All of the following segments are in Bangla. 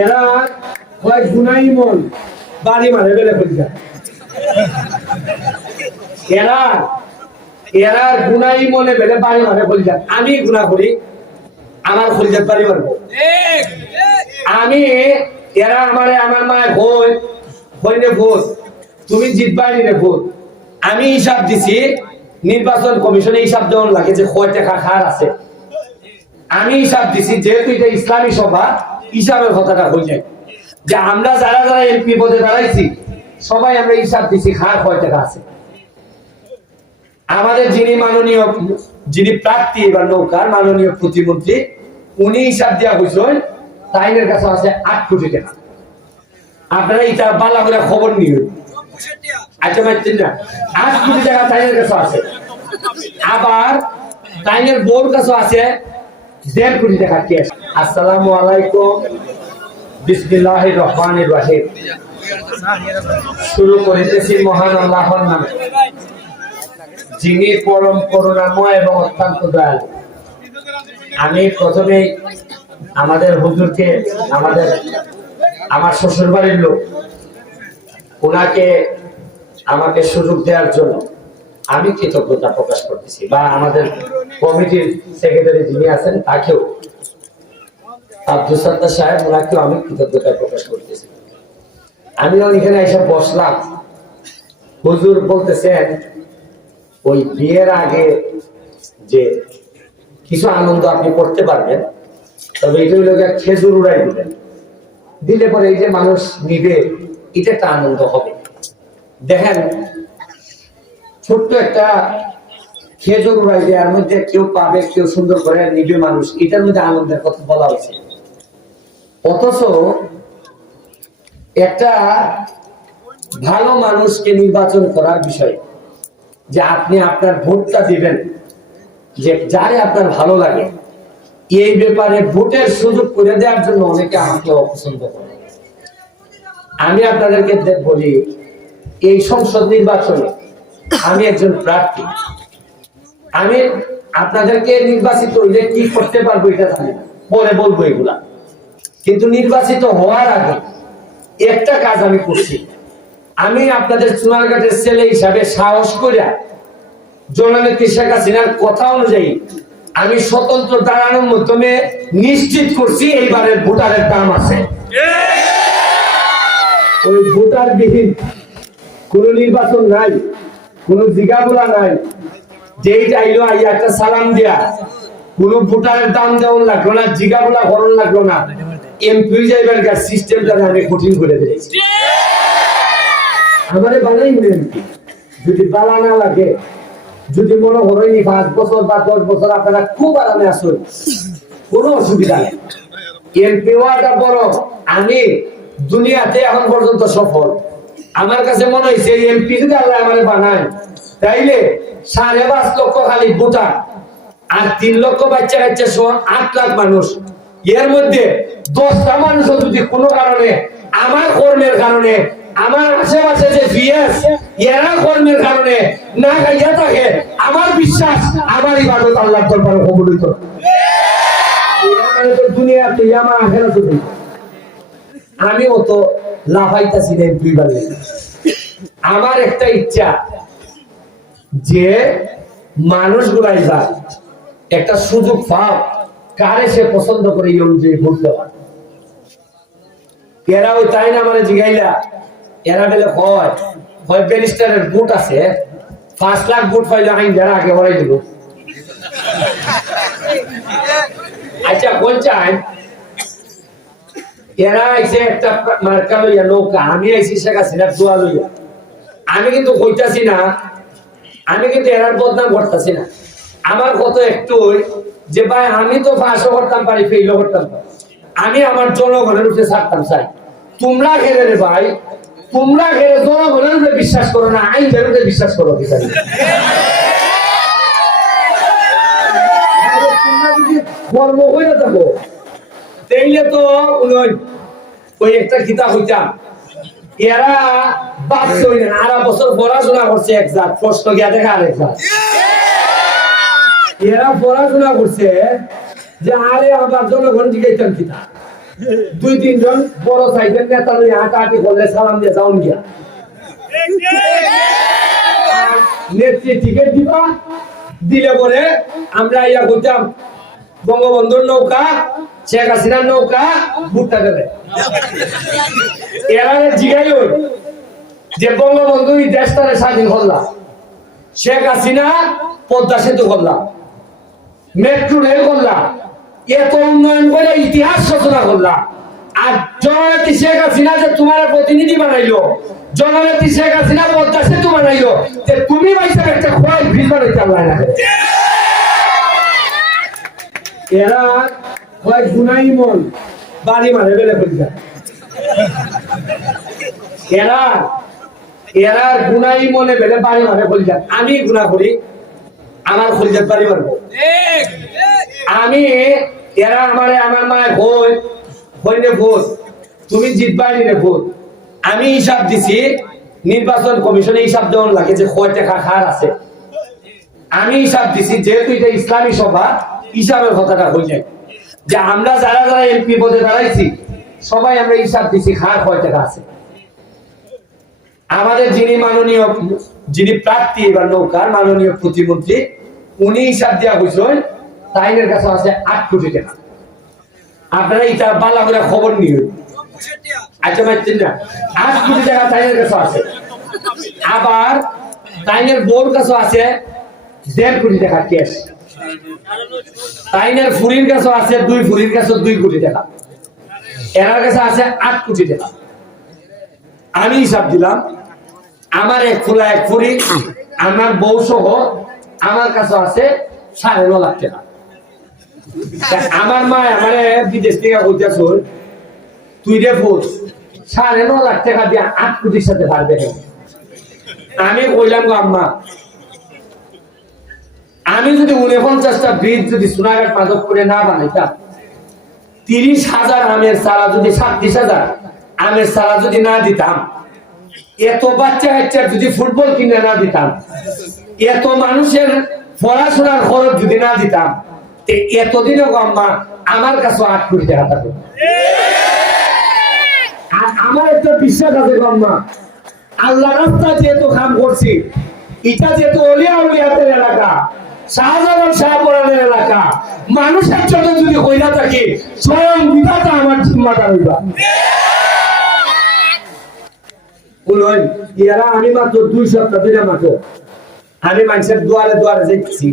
এরা হয় গুনাই মন, বাড়ি মারে বেলে পরীক্ষা এরা এরা গুনাই মনে বেলে বাড়ি মারে পরীক্ষা আমি গুণা করি, আমার খরিজাত বাড়ি মারবো। আমি, এরা আমারে আমার মায়ের ভোজ হইনে ভোজ তুমি জিতবাই নিলে ভোজ আমি হিসাব দিছি, নির্বাচন কমিশনে হিসাব দেওয়ার লাগে যে কয় টাকা খার আছে। আমি হিসাব দিছি, যেহেতু এটা ইসলামী সভা হিসাবের কথাটা হয়ে যায় যে আমরা যারা যারা এমপি পদে দাঁড়াইছি, সবাই আমরা হিসাব দিছি খার কয় টাকা আছে। আমাদের যিনি মাননীয়, যিনি প্রার্থী এবার নৌকার মাননীয় প্রতিমন্ত্রী, উনি হিসাব দেওয়া হয়েছেন তাইনের কাছে আছে আট কোটি টাকা। আপনারা এটা বালা করে খবর নিয়ে আচ্ছা পাচ্ছেন না। আট কোটি টাকা তাইনের কাছে আছে। আবার তাইনের বোর কাছে আছে দেড় কোটি টাকা ক্যাশ। আসসালামু আলাইকুম। বিসমিল্লাহ রহমান রাহিম। শুরু করিতেছি মহান আল্লাহর নামে। যিনি পরম করুণাময় এবং অত্যন্ত দয়ালু। আমি প্রথমেই আমাদের হুজুরকে, আমাদের, আমার শ্বশুর বাড়ির লোক ওনাকে আমাকে সুযোগ দেওয়ার জন্য আমি কৃতজ্ঞতা প্রকাশ করতেছি। বা আমাদের কমিটির সেক্রেটারি যিনি আছেন, তাকেও আব্দুল সাহেব আমি কৃতজ্ঞতা প্রকাশ করতেছি। আমি এখানে এসে বসলাম, হুজুর বলতেছেন, ওই বিয়ের আগে যে কিছু আনন্দ আপনি করতে পারবেন, তবে এটা হলো খেজুর উড়াই দিবেন। দিলে পরে এই যে মানুষ নিবে, এটা একটা আনন্দ হবে। দেখেন, ছোট্ট একটা খেজুর উড়াই দেওয়ার মধ্যে কেউ পাবে, কেউ সুন্দর করে নিবে মানুষ, এটার মধ্যে আনন্দের কথা বলা হয়েছে। অথচ একটা ভালো মানুষকে নির্বাচন করার বিষয়, যে আপনি আপনার ভোটটা দিবেন, যে যারে আপনার ভালো লাগে, এই ব্যাপারে ভোটের সুযোগ করে দেওয়ার জন্য অনেকে আমাকে অপছন্দ করে। আমি আপনাদেরকে বলি, এই সংসদ নির্বাচনে আমি একজন প্রার্থী। আমি আপনাদেরকে নির্বাচিত হইলে কি করতে পারব এটা জানি পরে বলব এগুলা। কিন্তু নির্বাচিত হওয়ার আগে একটা কাজ আমি করছি। আমি আপনাদের চুনারঘাটের ছেলে হিসাবে সাহস করে জননেত্রী শেখ হাসিনার কথা অনুযায়ী আমি স্বতন্ত্র দাঁড়ানোর মাধ্যমে নিশ্চিত করছি এইবারের ভোটারের দাম আছে। ওই ভোটার বিহীন কোন নির্বাচন নাই, কোন জিগাগুলা নাই, যেই চাইলো একটা সালাম দেয়া কোন ভোটারের দাম দেওয়ার লাগল না জিগাগুলা করণ লাগল না। এমপি যাইবার সিস্টেমটা আমি কঠিন করে দিয়েছি। আমারে বানাই এমপি যদি বালা না লাগে যদি মনে করেনি পাঁচ বছর বা দশ বছর আপনারা খুব আরামে আসুন কোনো অসুবিধা নেই। এমপি হওয়াটা বড় আমি দুনিয়াতে এখন পর্যন্ত সফল। আমার কাছে মনে হয়েছে এমপি যদি আল্লাহ আমার বানায় তাইলে সাড়ে পাঁচ লক্ষ খালি ভোটার আর তিন লক্ষ বাচ্চা কাচ্চা সহ আট লাখ মানুষ এর মধ্যে দশটা মানুষও যদি কোনো কারণে আমার কর্মের কারণে, আমার আশেপাশে যে বিএস এরা কর্মের কারণে না খাইয়া থাকে, আমার বিশ্বাস, আমার ইবাদত আল্লাহ দরবারে কবুল হইতো না। তো আমার আখেরাতে নেই। আমি অত লাফাইতাছি না দুইবার আমার একটা ইচ্ছা যে মানুষগুলাই যা একটা সুযোগ পাও কারে সে পছন্দ করে এই অনুযায়ী ভোট দেওয়া? এরা ওই তাই না মানে জিগাইলা, এরা বেলে হয় ব্যারিস্টারের ভোট আছে, পাঁচ লাখ ভোট পাইলে আইন যারা আগে হরাই দিব। আচ্ছা বলছেন, এরা আইছে একটা মার্কা লইয়া নৌকা, আমি আইছি শেখ দোয়া লইয়া। আমি কিন্তু কইতাছি না, আমি কিন্তু এরার বদনাম করতেছি না। আমার কত একটু যে ভাই, আমি তো পাশও করতাম পারি, ফেইলও করতাম। আমি আমার জনগণের উপরে ছাড়তাম, চাই। তোমরা ঘেরে রে ভাই, তোমরা ঘেরে জনগণের উপরে বিশ্বাস করো না আইনের উপরে বিশ্বাস করো কি কর্ম হয়ে থাকো, তাইলে তো ওই একটা কিতাব হইতাম এরা হইলেন আড়া বছর পড়াশোনা করছে এক জাত, প্রশ্ন গিয়া দেখা আরেক জাত। এরা পড়াশোনা করছে যে আরে আমার জনগণ জিজ্ঞাসা কিতাব দুই, তিনজন বড় সাইজের নেতা লই হাঁটাহাঁটি করলে সালাম দিয়ে যাউন গিয়া। নেত্রী টিকিট দিবা, দিলে পরে আমরা ইয়া করতাম, বঙ্গবন্ধুর নৌকা, শেখ হাসিনার নৌকা, ভুট্টা দেবে। এরা জিগাই ওই যে বঙ্গবন্ধু এই দেশটারে স্বাধীন করলাম, শেখ হাসিনা পদ্মা সেতু করলাম। মেট্রো রেল করলাম। এত উন্নয়ন করে ইতিহাস রচনা করলাম। আর জননেত্রী শেখ হাসিনা যে তোমার প্রতিনিধি বানাইলো, জননেত্রী শেখ হাসিনা পদ্মা সেতু বানাইলো যে তুমি বাইসা একটা খোয়াই ভিড় বানাইতে পারলাই না এরা হয় গুনাই মন, বাড়ি মারে বেলে ফেলতে এরা এরা গুনাই মনে বেলে বাড়ি মারে ফেলতে আমি গুণা করি আমার ফরিজাত বাড়ি মারবো আমি এরা আমারে আমার মায় ভোজ হইনে ভোজ তুমি জিতবাই নে ভোজ আমি হিসাব দিছি নির্বাচন কমিশনে হিসাব দেওয়ার লাগে যে কয় টাকা খার আছে। আমি হিসাব দিছি যেহেতু এটা ইসলামী সভা হিসাবের কথাটা হয়ে যায়। যে আমরা যারা যারা এমপি পদে দাঁড়াইছি সবাই আমরা হিসাব দিছি খার কয় টাকা আছে। আমাদের যিনি মাননীয়, যিনি প্রার্থী এবার নৌকার মাননীয় প্রতিমন্ত্রী, উনি হিসাব দেওয়া হয়েছেন তাইনের কাছে আছে আট কোটি টাকা। আপনারা এটা বালা করে খবর নিয়ে আচ্ছা না। আট কোটি টাকা তাইনের কাছে আছে। আবার তাইনের বোর কাছে আছে দেড় কোটি টাকা ক্যাশ তাইনের ফুরির কাছে আছে দুই, ফুরির কাছে দুই কোটি টাকা। এনার কাছে আছে আট কোটি টাকা। আমি হিসাব দিলাম আমার এক ফুলা এক ফুরি আমার বউ সহ আমার কাছে আছে সাড়ে ন লাখ টাকা আমার মা আমার বিদেশ থেকে হইতেছ তুই রে ফুট সাড়ে ন লাখ টাকা দিয়ে আট কোটির সাথে পারবে। আমি কইলাম গো আম্মা, আমি যদি উনপঞ্চাশটা ব্রিজ যদি সোনাঘাট মাধবপুরে না বানাইতাম, তিরিশ হাজার আমের চারা যদি ছাব্বিশ হাজার আমের চারা যদি না দিতাম এত বাচ্চা কাচ্চার যদি ফুটবল কিনে না দিতাম, এত মানুষের পড়াশোনার খরচ যদি না দিতাম এতদিনও গম্মা আমার কাছে আট কোটি টাকা থাকবে আর আমার একটা বিশ্বাস আছে আল্লাহ রাস্তা যেহেতু কাম করছি এটা যেহেতু অলিয়া এলাকা শাহজাহান শাহপুরানের এলাকা, মানুষের জন্য যদি হইয়া থাকি, স্বয়ং বিধাতা আমার জিম্মাটা হইবা। বলুন এরা আমি মাত্র দুই সপ্তাহ দুইটা মাত্র আমি মানুষের দুয়ারে দুয়ারে দেখছি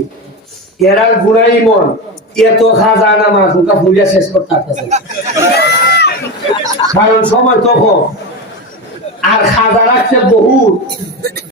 এরার গুড়াই মন, এত খাজা নামাজ ওটা ভুলিয়া শেষ করতে পারতেছে না। কারণ সময় তখন আর খাজা রাখছে বহুত।